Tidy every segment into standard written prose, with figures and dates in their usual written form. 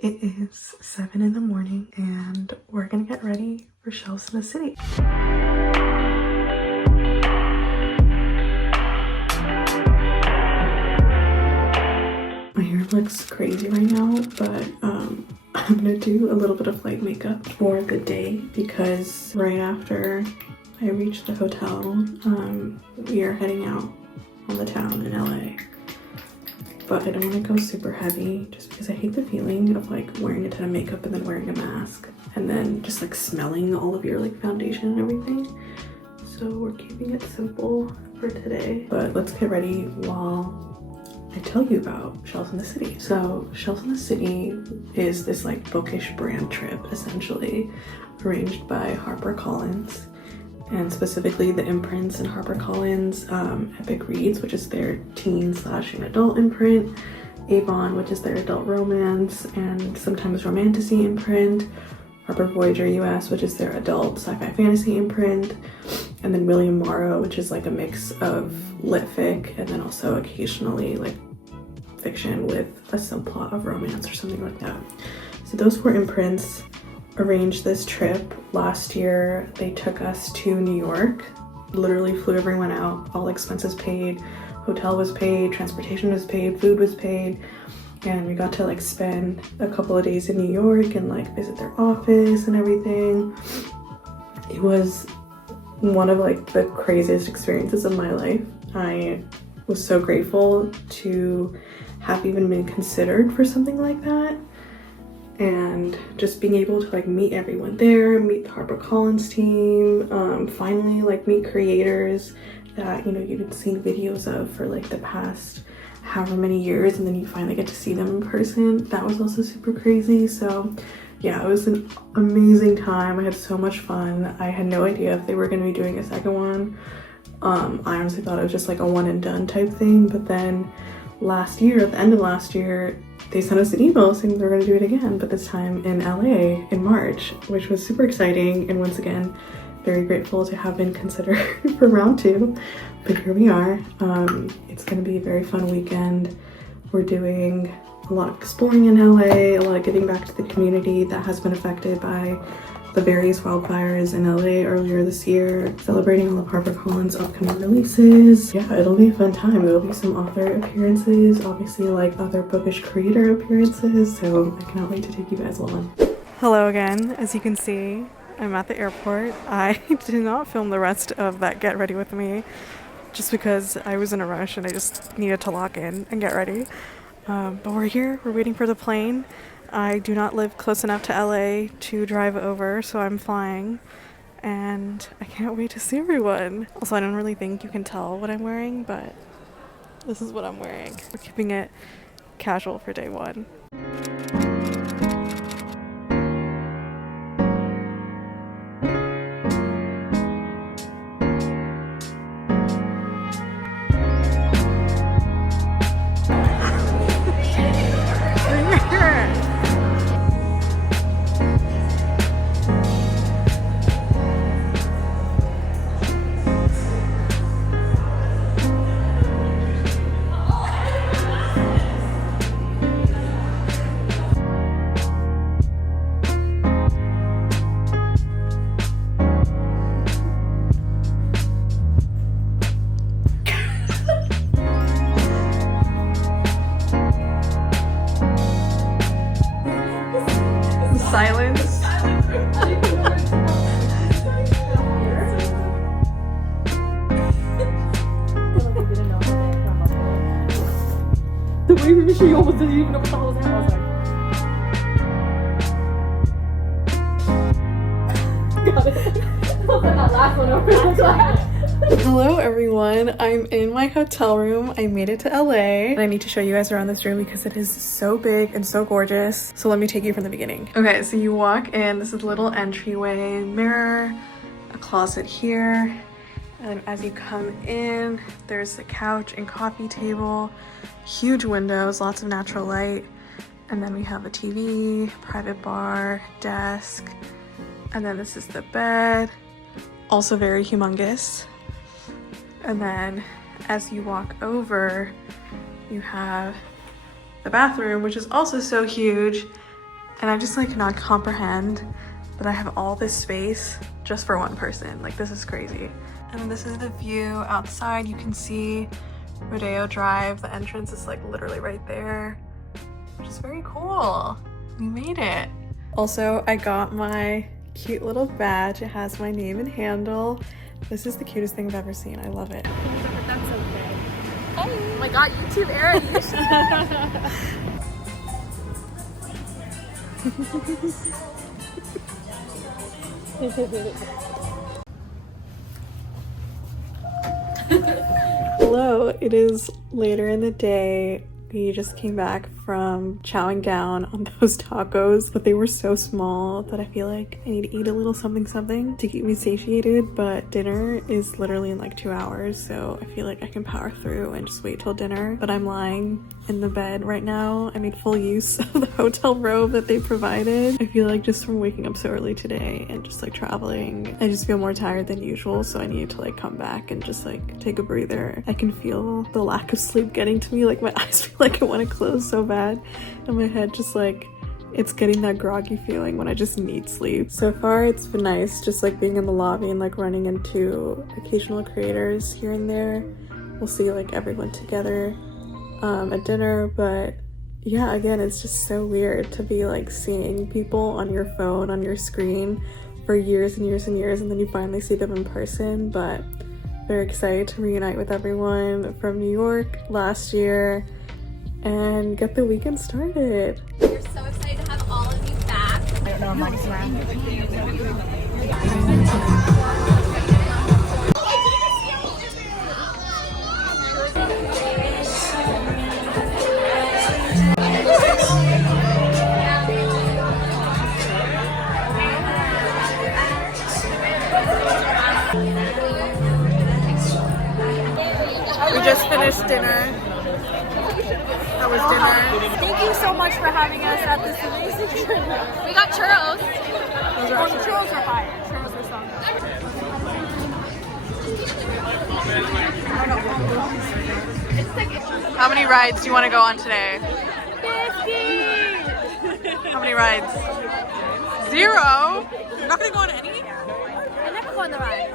It is 7 in the morning and we're gonna get ready for Shelves in the City. My hair looks crazy right now, but I'm gonna do a little bit of light makeup for the day because right after I reach the hotel, we are heading out on the town in LA. But I don't want to go super heavy just because I hate the feeling of like wearing a ton of makeup and then wearing a mask and then just like smelling all of your like foundation and everything. So we're keeping it simple for today. But let's get ready while I tell you about Shelves in the City. So Shelves in the City is this like bookish brand trip essentially arranged by HarperCollins, and specifically the imprints in HarperCollins, Epic Reads, which is their teen/young adult imprint, Avon, which is their adult romance and sometimes romantasy imprint, Harper Voyager US, which is their adult sci-fi fantasy imprint, and then Morrow, which is like a mix of lit fic and then also occasionally like fiction with a subplot of romance or something like that. So those 4 imprints arranged this trip. Last year they took us to New York, literally flew everyone out, all expenses paid, hotel was paid, transportation was paid, food was paid, and we got to like spend a couple of days in New York and like visit their office and everything. It was one of like the craziest experiences of my life. I was so grateful to have even been considered for something like that. And just being able to like meet everyone there, meet the HarperCollins team, finally like meet creators that, you know, you've been seeing videos of for like the past however many years, and then you finally get to see them in person. That was also super crazy. So yeah, it was an amazing time. I had so much fun. I had no idea if they were going to be doing a second one. I honestly thought it was just like a one and done type thing, but then last year, at the end of last year, they sent us an email saying they're going to do it again, but this time in LA in March, which was super exciting. And once again, very grateful to have been considered for round 2. But here we are. It's going to be a very fun weekend. We're doing a lot of exploring in LA, a lot of getting back to the community that has been affected by the various wildfires in LA earlier this year, celebrating all of HarperCollins' upcoming releases. Yeah, it'll be a fun time. There'll be some author appearances, obviously like other bookish creator appearances, so I cannot wait to take you guys along. Hello again. As you can see, I'm at the airport. I did not film the rest of that get ready with me just because I was in a rush and I just needed to lock in and get ready. But we're here, we're waiting for the plane. I do not live close enough to LA to drive over, so I'm flying, and I can't wait to see everyone. Also, I don't really think you can tell what I'm wearing, but this is what I'm wearing. We're keeping it casual for day 1. Silence. The way she almost didn't even know what the hell was happening. I was like, got it. That last one over. Hello everyone, I'm in my hotel room. I made it to LA and I need to show you guys around this room because it is so big and so gorgeous. So let me take you from the beginning. Okay, so you walk in, this is a little entryway, mirror, a closet here, and as you come in, there's the couch and coffee table, huge windows, lots of natural light, and then we have a TV, private bar, desk, and then this is the bed, also very humongous. And then as you walk over, you have the bathroom, which is also so huge. And I just like cannot comprehend that I have all this space just for one person. Like, this is crazy. And this is the view outside. You can see Rodeo Drive. The entrance is like literally right there, which is very cool. We made it. Also, I got my cute little badge. It has my name and handle. This is the cutest thing I've ever seen. I love it. That's okay. Hey! Oh my god, YouTube era. Hello, it is later in the day. We just came back from chowing down on those tacos, but they were so small that I feel like I need to eat a little something to keep me satiated, but dinner is literally in like 2 hours, so I feel like I can power through and just wait till dinner. But I'm lying in the bed right now. I made full use of the hotel robe that they provided. I feel like just from waking up so early today and just like traveling, I just feel more tired than usual, so I need to like come back and just like take a breather. I can feel the lack of sleep getting to me, like my eyes feel like I want to close so bad, and my head just like, it's getting that groggy feeling when I just need sleep. So far it's been nice just like being in the lobby and like running into occasional creators here and there. We'll see like everyone together at dinner, but yeah, again, it's just so weird to be like seeing people on your phone, on your screen for years and years and years, and then you finally see them in person. But very excited to reunite with everyone from New York last year and get the weekend started. We're so excited to have all of you back. I don't know, I'm like around. We just finished dinner. That was dinner. Thank you so much for having us at this amazing trip. We got churros. The churros are fire. Churros are so good. How many rides do you want to go on today? 50! How many rides? 0? You're not gonna go on any? I never go on the ride.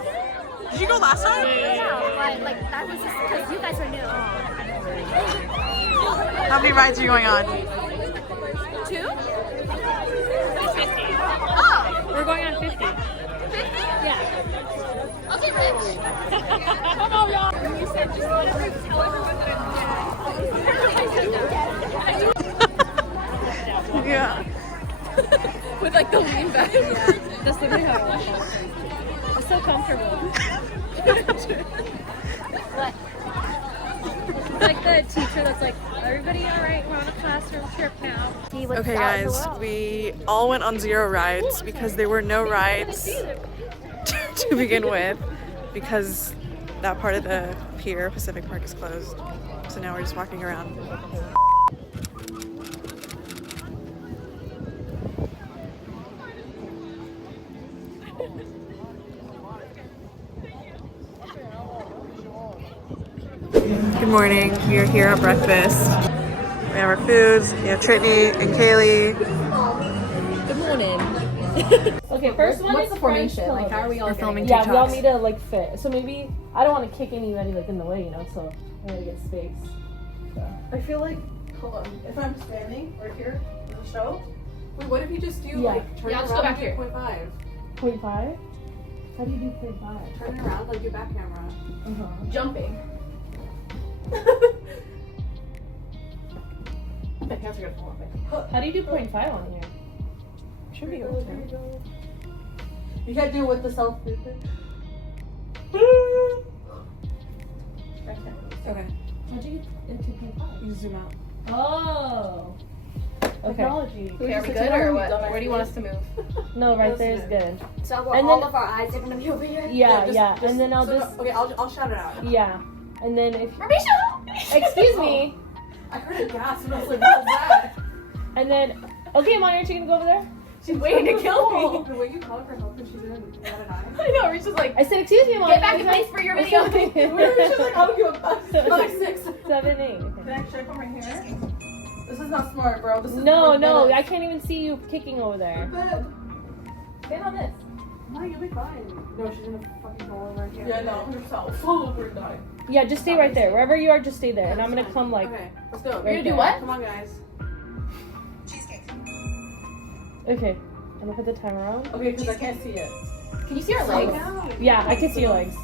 Did you go last time? No, like that was just because you guys are new. How many rides are you going on? 2? Oh! We're going on 50. 50? Yeah. Okay, Rich. Come on, y'all. You said just like tell everyone that Yeah. With like the lean back. Yeah. That's literally how it was. It's so comfortable. What? It's like the teacher that's like, everybody all right? We're on a classroom trip now. Okay guys, we all went on 0 rides because there were no rides to begin with, because that part of the pier, Pacific Park, is closed. So now we're just walking around. Good morning, we are here at breakfast. We have our foods, we have Trinity and Kaylee. Good morning. Okay, first one is the formation. Like, how are we all We're filming Yeah, we all TikToks. need to like fit. So maybe I don't want to kick anybody like in the way, you know. So I gotta get space. So. I feel like, hold on, if I'm standing right here in the show, wait, what if you just do like turn Yeah, around let's go back and do here. 0.5? 0.5? How do you do 0.5? Turn it around, like do back camera. Jumping. My hands are gonna fall off. How do you do 0.5 on here? Should be okay. You can't do it with the self movement. Okay, How'd you get into 0.5? you zoom out. Oh. Okay. Technology. Okay, are we good or what? Where do you want us to move? No, right there is good. So And all then- of our eyes are gonna be over here. Yeah, yeah. And then I'll just, Okay, I'll shout it out. yeah. And then if, Rabisha! excuse me. I heard a gasp and I was like, what was that? And then, okay, Maya, aren't you gonna go over there? She's waiting to kill me. The way you called for help and she didn't bat an eye. I know, Reach is like, I said, excuse me, Maya. get back in place for your video. She's like, I'll give a 5, 6. 7, 8. Should I come right here? This is not small smart, bro. This is No, I can't even see you kicking over there. Stand on this. No, you'll be fine. No, she's gonna fucking fall over again. Yeah, no, herself. Fall over and die. Yeah, just stay right there. Wherever you are, just stay there. And I'm gonna come like. Okay, let's go. Right You're gonna do there. what? Come on, guys. Okay. I'm gonna put the timer on. Okay, because I can't see it. Can you see her legs? Yeah, I can see your legs.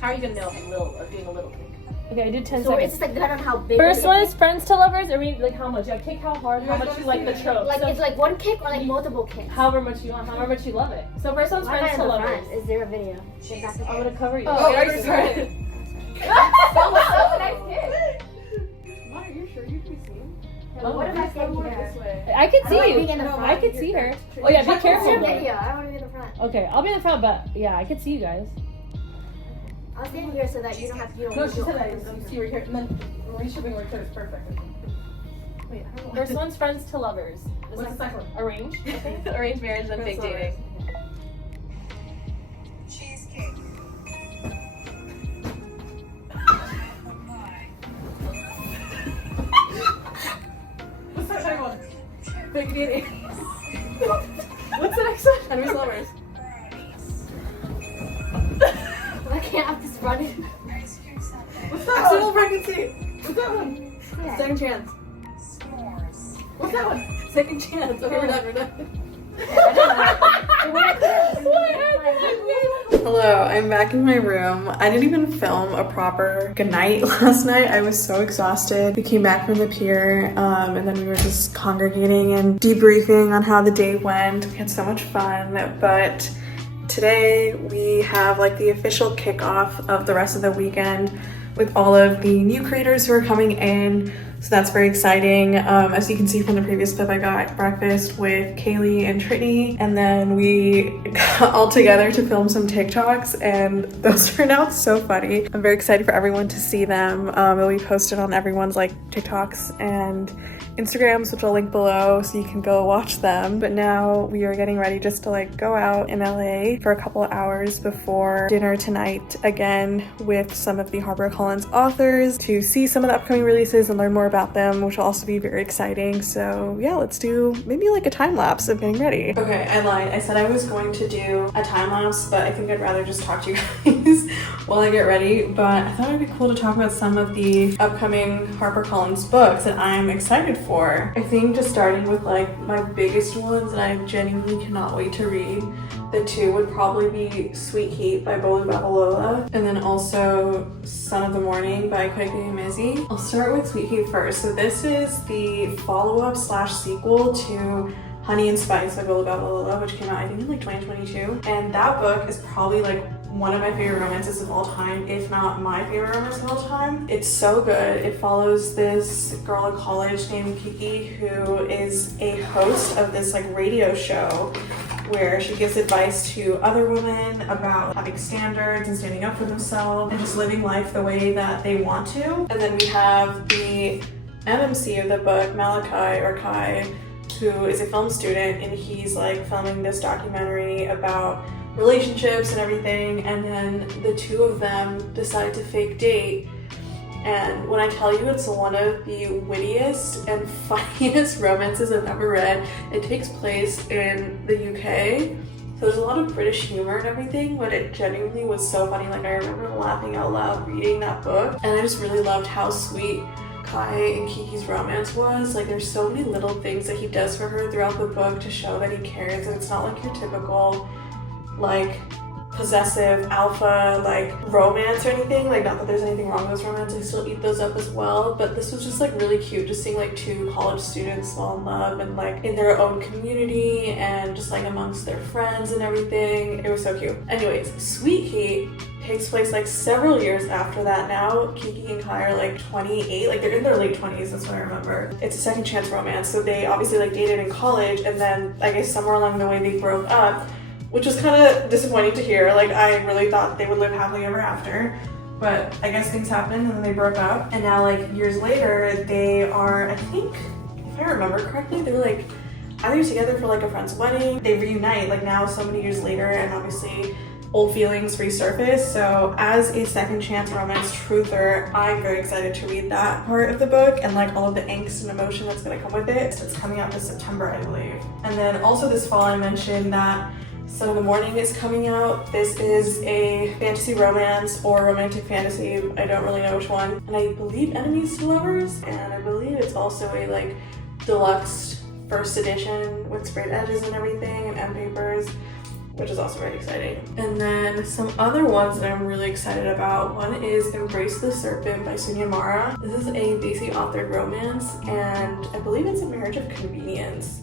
How are you gonna know doing a little kick? Okay, I did 10 So seconds. it's like depending on how big. First one is friends to lovers. I mean, like how much? Yeah, kick how hard, how much you like the trope. Like So, it's like one kick or like multiple kicks. however much you want, however much you love it. So first one's Why am I friends in to the lovers. front? Is there a video? I'm gonna cover you. Oh, we already okay. started. That was a nice kick. Mom, are you sure you can be seen? What if I stand This here? way. I can I don't like see being in you. the front. I can see her. Oh yeah, be It's a careful. video. I don't want to be in the front. Okay, I'll be in the front, but yeah, I can see you guys. I'll stand here so that you don't have to. No, she said that. You see right here. And then Marisha being right there is perfect. Wait, I don't know. First one's friends to lovers. What's the second one? Arranged. I think. Arranged marriage and fake dating. What's that second one? Fake dating. What's the next one? Enemies lovers. I can't have this running. What's that Accidental one? pregnancy. What's that one? Yeah. Second chance. What's that one? Second chance. Okay, we're done. We're done. Hello, I'm back in my room. I didn't even film a proper goodnight last night. I was so exhausted. We came back from the pier and then we were just congregating and debriefing on how the day went. We had so much fun, but today we have like the official kickoff of the rest of the weekend with all of the new creators who are coming in. So that's very exciting. As you can see from the previous clip, I got breakfast with Kaylee and Trinity, and then we got all together to film some TikToks, and those turned out so funny. I'm very excited for everyone to see them. It'll be posted on everyone's like TikToks and Instagrams, which I'll link below so you can go watch them. But now we are getting ready just to like go out in LA for a couple of hours before dinner tonight again with some of the HarperCollins authors to see some of the upcoming releases and learn more about them, which will also be very exciting. So yeah, let's do maybe like a time lapse of getting ready. Okay, I lied. I said I was going to do a time lapse, but I think I'd rather just talk to you guys while I get ready. But I thought it'd be cool to talk about some of the upcoming HarperCollins books that I'm excited for. I think just starting with like my biggest ones that I genuinely cannot wait to read. The two would probably be Sweet Heat by Bolu Babalola, and then also Son of the Morning by Kweke Emezi. I'll start with Sweet Heat first. So this is the follow-up / sequel to Honey and Spice by Bolu Babalola, which came out I think in like 2022. And that book is probably like one of my favorite romances of all time, if not my favorite romance of all time. It's so good. It follows this girl in college named Kiki who is a host of this like radio show where she gives advice to other women about having standards and standing up for themselves and just living life the way that they want to. And then we have the MMC of the book, Malachi or Kai, who is a film student, and he's like filming this documentary about relationships and everything, and then the two of them decide to fake date. And when I tell you it's one of the wittiest and funniest romances I've ever read, it takes place in the UK. So there's a lot of British humor and everything, but it genuinely was so funny. Like I remember laughing out loud reading that book, and I just really loved how sweet Kai and Kiki's romance was. Like there's so many little things that he does for her throughout the book to show that he cares, and it's not like your typical like possessive alpha like romance or anything. Like not that there's anything wrong with those romances, I still eat those up as well, but this was just like really cute, just seeing like two college students fall in love and like in their own community and just like amongst their friends and everything. It was so cute. Anyways, Sweet Heat takes place like several years after that now. Kiki and Kai are like 28, like they're in their late 20s, that's what I remember. It's a second chance romance, so they obviously like dated in college, and then I guess somewhere along the way they broke up, which was kind of disappointing to hear. Like I really thought they would live happily ever after, but I guess things happened and then they broke up. And now like years later, they are, I think, if I remember correctly, they were like either together for like a friend's wedding. They reunite like now so many years later, and obviously old feelings resurface. So as a second chance romance truther, I'm very excited to read that part of the book and like all of the angst and emotion that's gonna come with it. So it's coming out this September, I believe. And then also this fall I mentioned that Son of the Morning is coming out. This is a fantasy romance or romantic fantasy. I don't really know which one. And I believe Enemies to Lovers. And I believe it's also a like deluxe first edition with sprayed edges and everything and end papers, which is also very exciting. And then some other ones that I'm really excited about. One is Embrace the Serpent by Sunya Mara. This is a Daisy authored romance and I believe it's a marriage of convenience.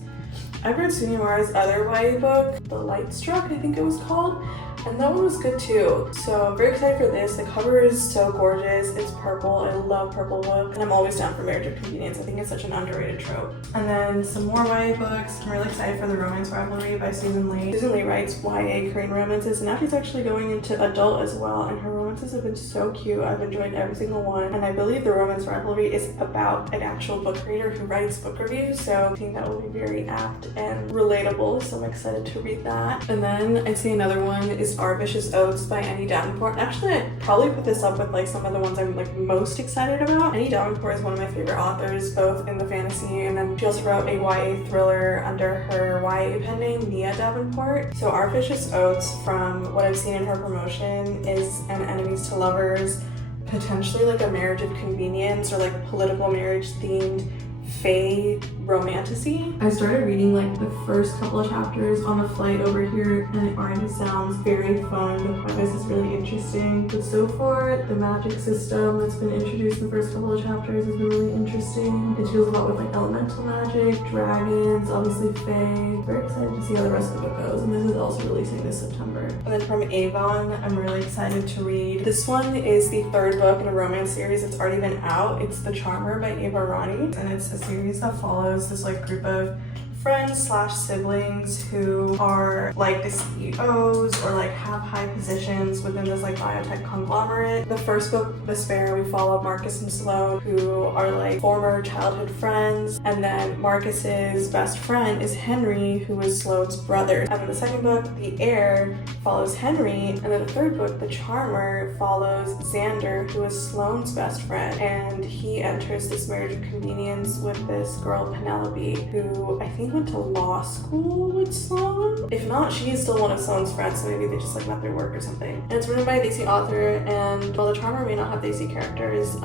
I've read Sunya Mara's other YA book, The Light Struck, I think it was called, and that one was good too. So I'm very excited for this. The cover is so gorgeous. It's purple. I love purple books, and I'm always down for marriage of convenience. I think it's such an underrated trope. And then some more YA books. I'm really excited for The Romance Rivalry by Susan Lee. Susan Lee writes YA Korean romances, and now she's actually going into adult as well, and her romances have been so cute. I've enjoyed every single one, and I believe The Romance Rivalry is about an actual book reader who writes book reviews, so I think that will be very apt and relatable, so I'm excited to read that. And then I'd say another one is Our Vicious Oats by Annie Davenport. Actually, I'd probably put this up with like some of the ones I'm like most excited about. Annie Davenport is one of my favorite authors, both in the fantasy, and then she also wrote a YA thriller under her YA pen name, Nia Davenport. So Our Vicious Oats, from what I've seen in her promotion, is an enemies to lovers, potentially like a marriage of convenience or like political marriage themed fae romantasy. I started reading like the first couple of chapters on the flight over here and it already sounds very fun. The premise is really interesting. But so far, the magic system that's been introduced in the first couple of chapters has been really interesting. It deals a lot with like elemental magic, dragons, obviously fae. Very excited to see how the rest of the book goes, and this is also releasing this September. And then from Avon, I'm really excited to read. This one is the third book in a romance series that's already been out. It's The Charmer by Ava Rani, and it's a series that follows this like group of friends slash siblings who are like the CEOs or like have high positions within this like biotech conglomerate. The first book, Despair, we follow Marcus and Sloane, who are like former childhood friends, and then Marcus's best friend is Henry, who is Sloane's brother. And then the second book, The Heir, follows Henry, and then the third book, The Charmer, follows Xander, who is Sloane's best friend, and he enters this marriage of convenience with this girl Penelope, who I think went to law school with Sloane. If not, she is still one of Sloane's friends, so maybe they just like met their work or something. And it's written by a Daisy author, and while The Charmer may not have Daisy characters,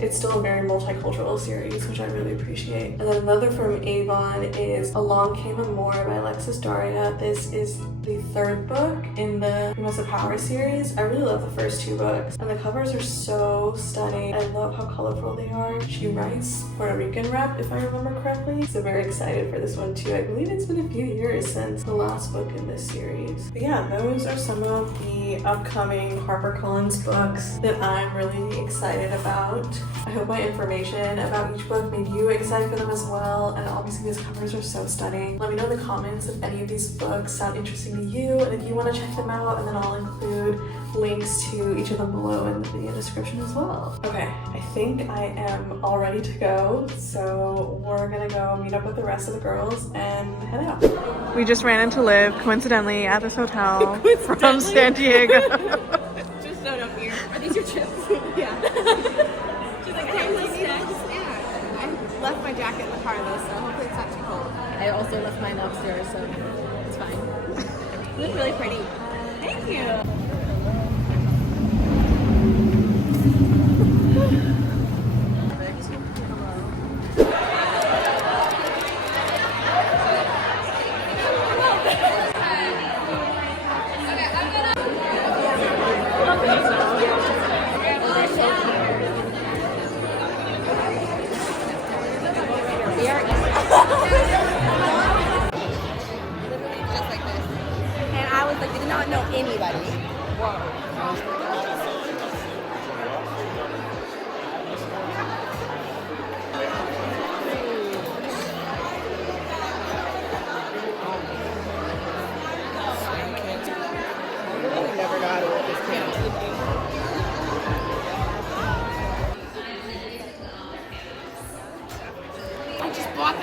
it's still a very multicultural series, which I really appreciate. And then another from Avon is Along Came a Moor by Alexis Daria. This is the third book in the Primus of Power series. I really love the first two books, and the covers are so stunning. I love how colorful they are. She writes Puerto Rican rap, if I remember correctly, so very excited for this one too. I believe it's been a few years since the last book in this series. But yeah, those are some of the upcoming HarperCollins books that I'm really excited about. I hope my information about each book made you excited for them as well, and obviously these covers are so stunning. Let me know in the comments if any of these books sound interesting to you, and if you want to check them out, and then I'll include links to each of them below in the video description as well. Okay, I think I am all ready to go, so we're gonna go meet up with the rest of the girls and head out. We just ran into Liv, coincidentally, at this hotel from San Diego. Just showed up here. Are these your chips? Yeah. She's like, hey, let's snack. I left my jacket in the car though, so hopefully it's not too cold. I also left mine upstairs, so it's fine. You look really pretty. Thank you.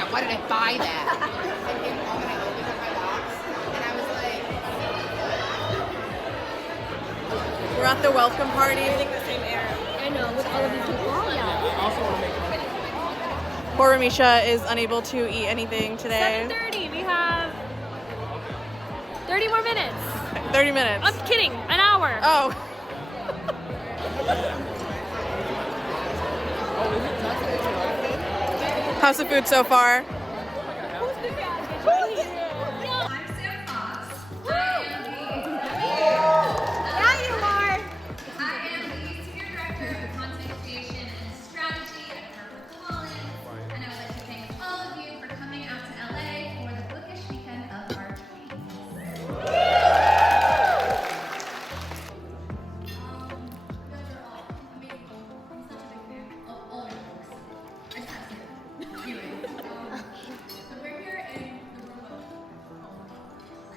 Why did I buy that? And then when I opened up my box, and I was like, We're at the welcome party. I know, with all of these people. Yeah. Poor Ramisha is unable to eat anything today. 7:30. We have 30 more minutes. 30 minutes. I'm kidding. An hour. Oh. How's the food so far?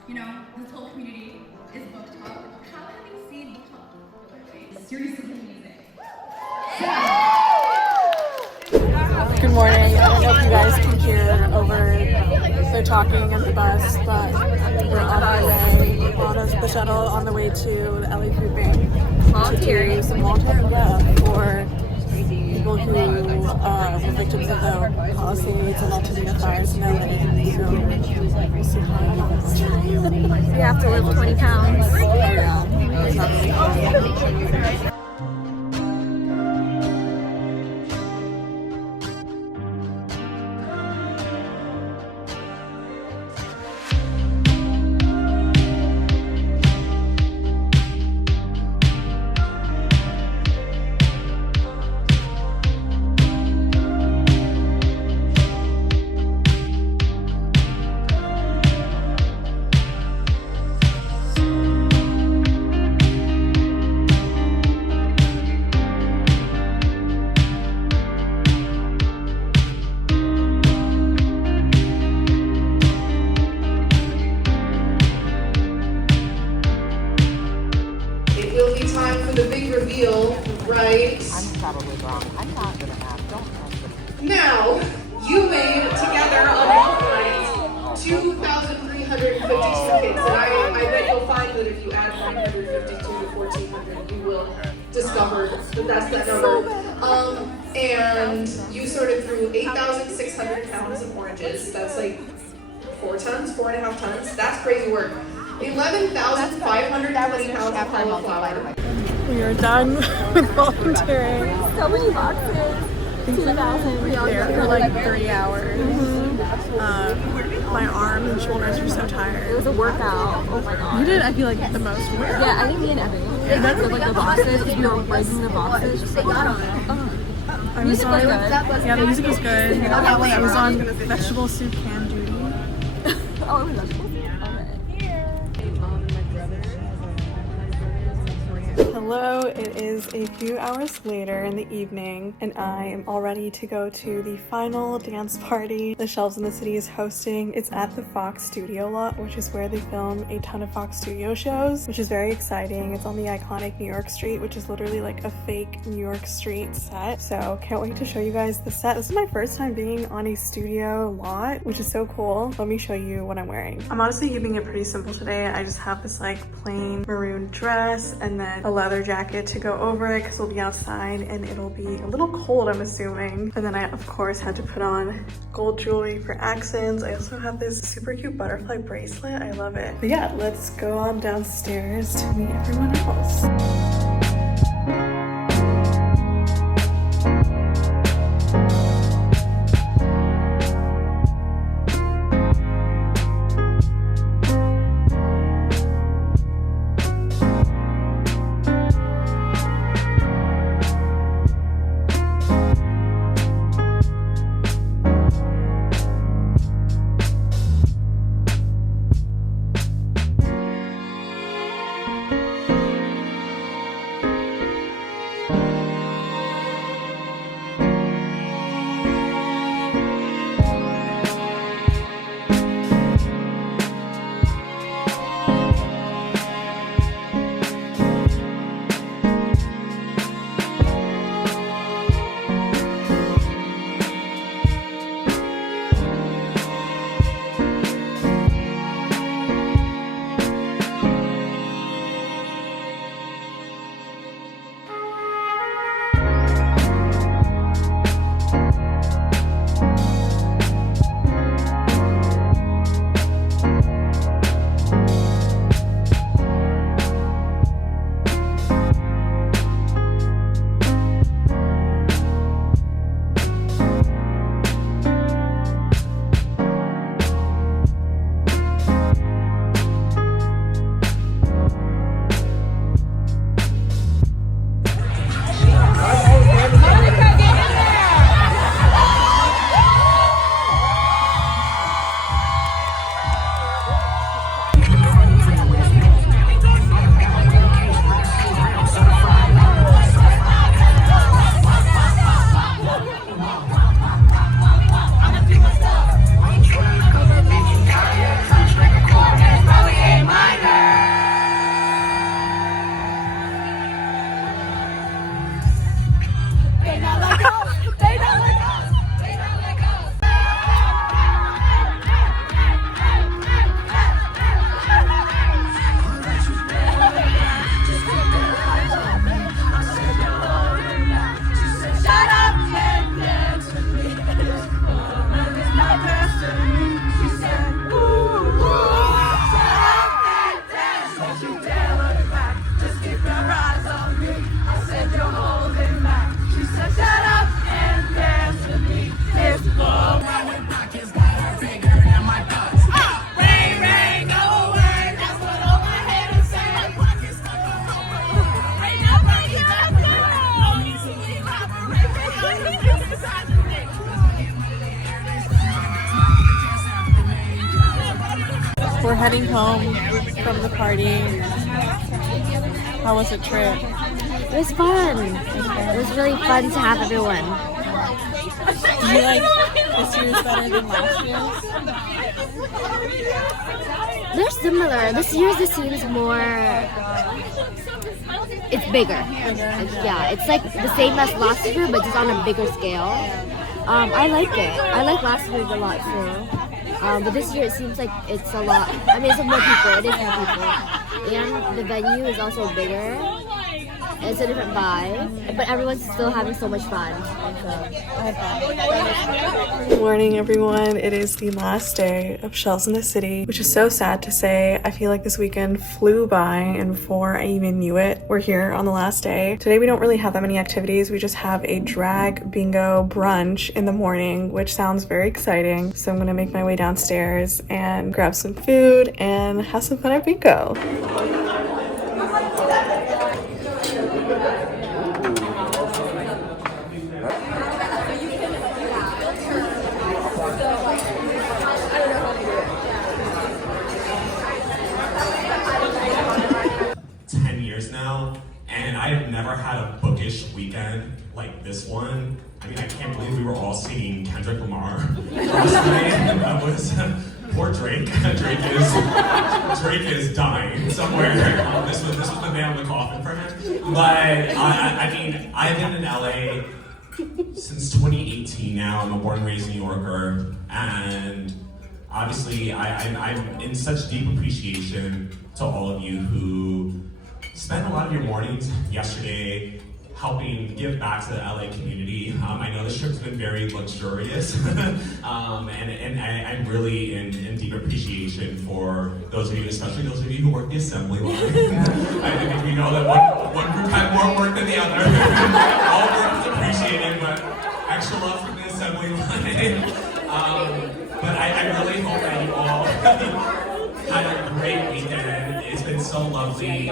You know, this whole community is booktok. How have you seen booktok? Seriously amazing. Good morning. I don't know if you guys can hear over the talking at the bus, but we're on our way. We're on the shuttle on the way to the LA Food Bank to do some volunteering for people who were victims of the Palisades and Antonia fires in LA. So we'll see how it goes. You have to live 20 pounds. Yeah, exactly. It will be time for the big reveal, right? I'm probably wrong. I'm not gonna have. Don't mess with me. Now, you made together on both nights 2,350 tickets, and I bet you'll find that if you add 952 to 1,400, you will discover that that's that number. And you sorted through 8,600 pounds of oranges. That's like 4 tons, 4.5 tons. That's crazy work. 11,520 pounds of cauliflower. We are done with volunteering. So many boxes. 2,000. There for like 3 hours. My arms and shoulders were so It tired. was a workout. Oh my god. You did, I feel like, the most work. Yeah, I think me and Evan. So like the boxes, if you were breaking the boxes, just like, I don't know. I was Music was on, good. yeah, the music was good. I was on vegetable soup can duty. Oh, it was vegetables? Hello, it is a few hours later in the evening, and I am all ready to go to the final dance party the Shelves in the City is hosting. It's at the Fox Studio lot, which is where they film a ton of Fox Studio shows, which is very exciting. It's on the iconic New York street, which is literally like a fake New York street set. So can't wait to show you guys the set. This is my first time being on a studio lot, which is so cool. Let me show you what I'm wearing. I'm honestly keeping it pretty simple today. I just have this like plain maroon dress and then a leather jacket to go over it because we'll be outside and it'll be a little cold, I'm assuming. And then I of course had to put on gold jewelry for accents. I also have this super cute butterfly bracelet. I love it. But yeah, let's go on downstairs to meet everyone else. heading home from the party. How was the trip? It was fun. It was really fun to have everyone. Do you like this year's better than last year's? They're similar. This year's just seems more. It's bigger. Yeah, it's like the same as last year, but just on a bigger scale. I like it. I like last year's a lot too. But this year it seems like it's a lot. I mean, it's more people. It is more people, and the venue is also bigger. It's a different vibe, but everyone's still having so much fun. Good morning, everyone. It is the last day of Shells in the City, which is so sad to say. I feel like this weekend flew by, and before I even knew it, we're here on the last day. Today we don't really have that many activities. We just have a drag bingo brunch in the morning, which sounds very exciting. So I'm gonna make my way downstairs and grab some food and have some fun at bingo. 10 years now, and I have never had a bookish weekend like this one. I mean, I can't believe we were all singing Kendrick Lamar last night. That was poor Drake. Drake is dying somewhere. This was the nail in the coffin for him. But I mean, I've been in LA since 2018 now. I'm a born and raised New Yorker, and obviously I'm in such deep appreciation to all of you who spent a lot of your mornings yesterday helping give back to the LA community. I know this trip's been very luxurious, and I'm really in deep appreciation for those of you, especially those of you who work the assembly line. I think we know that one group had more work than the other. All work is appreciated, but extra love from the assembly line. But I really hope that you all had a great weekend. It's been so lovely.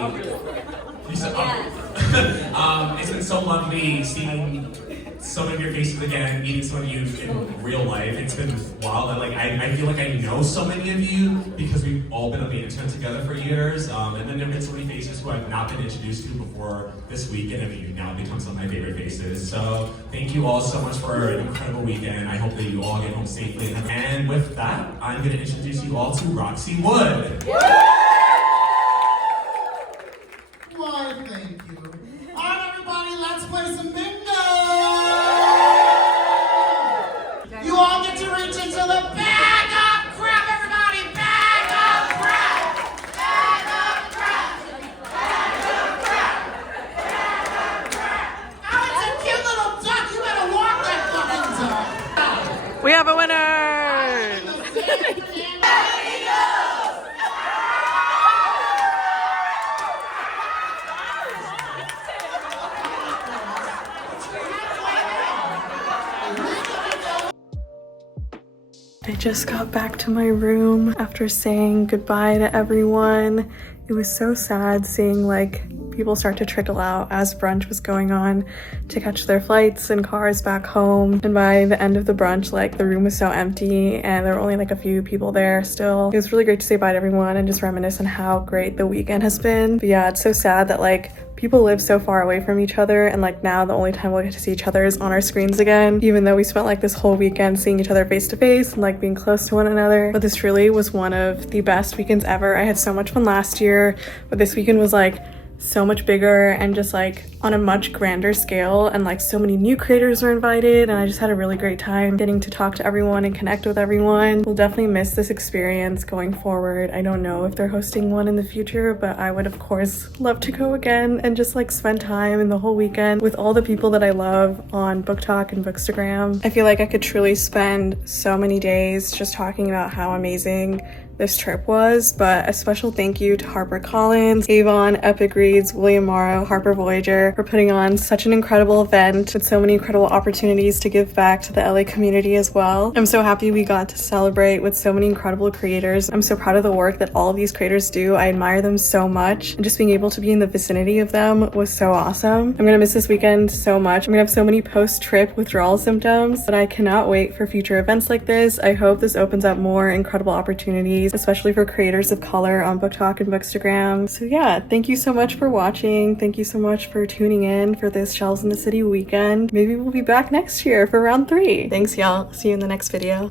It's been so lovely seeing some of your faces again, meeting some of you in real life. It's been wild. I feel like I know so many of you because we've all been on the internet together for years. And then there have been so many faces who I've not been introduced to before this week, and have now become some of my favorite faces. So thank you all so much for an incredible weekend. I hope that you all get home safely. And with that, I'm going to introduce you all to Roxy Wood. Why, thank you. All right, everybody, let's play some bingo! You all get to reach into the bag of crap, everybody! Bag of crap! Bag of crap! Bag of crap! Bag of crap! Oh, it's a cute little duck! You better walk that fucking duck! We have a winner! I just got back to my room after saying goodbye to everyone. It was so sad seeing people start to trickle out as brunch was going on to catch their flights and cars back home. And by the end of the brunch, the room was so empty and there were only a few people there still. It was really great to say bye to everyone and just reminisce on how great the weekend has been. But yeah, it's so sad that people live so far away from each other, and now the only time we'll get to see each other is on our screens again, even though we spent this whole weekend seeing each other face to face and being close to one another. But this really was one of the best weekends ever. I had so much fun last year, but this weekend was so much bigger and just on a much grander scale, and so many new creators were invited, and I just had a really great time getting to talk to everyone and connect with everyone. We'll definitely miss this experience going forward. I don't know if they're hosting one in the future, but I would of course love to go again and just spend time in the whole weekend with all the people that I love on BookTok and Bookstagram. I feel like I could truly spend so many days just talking about how amazing this trip was, but a special thank you to Harper Collins, Avon, Epic Reads, William Morrow, Harper Voyager for putting on such an incredible event with so many incredible opportunities to give back to the LA community as well. I'm so happy we got to celebrate with so many incredible creators. I'm so proud of the work that all of these creators do. I admire them so much, and just being able to be in the vicinity of them was so awesome. I'm gonna miss this weekend so much. I'm gonna have so many post-trip withdrawal symptoms, but I cannot wait for future events like this. I hope this opens up more incredible opportunities opportunities, especially for creators of color on BookTok and Bookstagram. So yeah, thank you so much for watching. Thank you so much for tuning in for this Shelves in the City weekend. Maybe we'll be back next year for round 3. Thanks y'all. See you in the next video.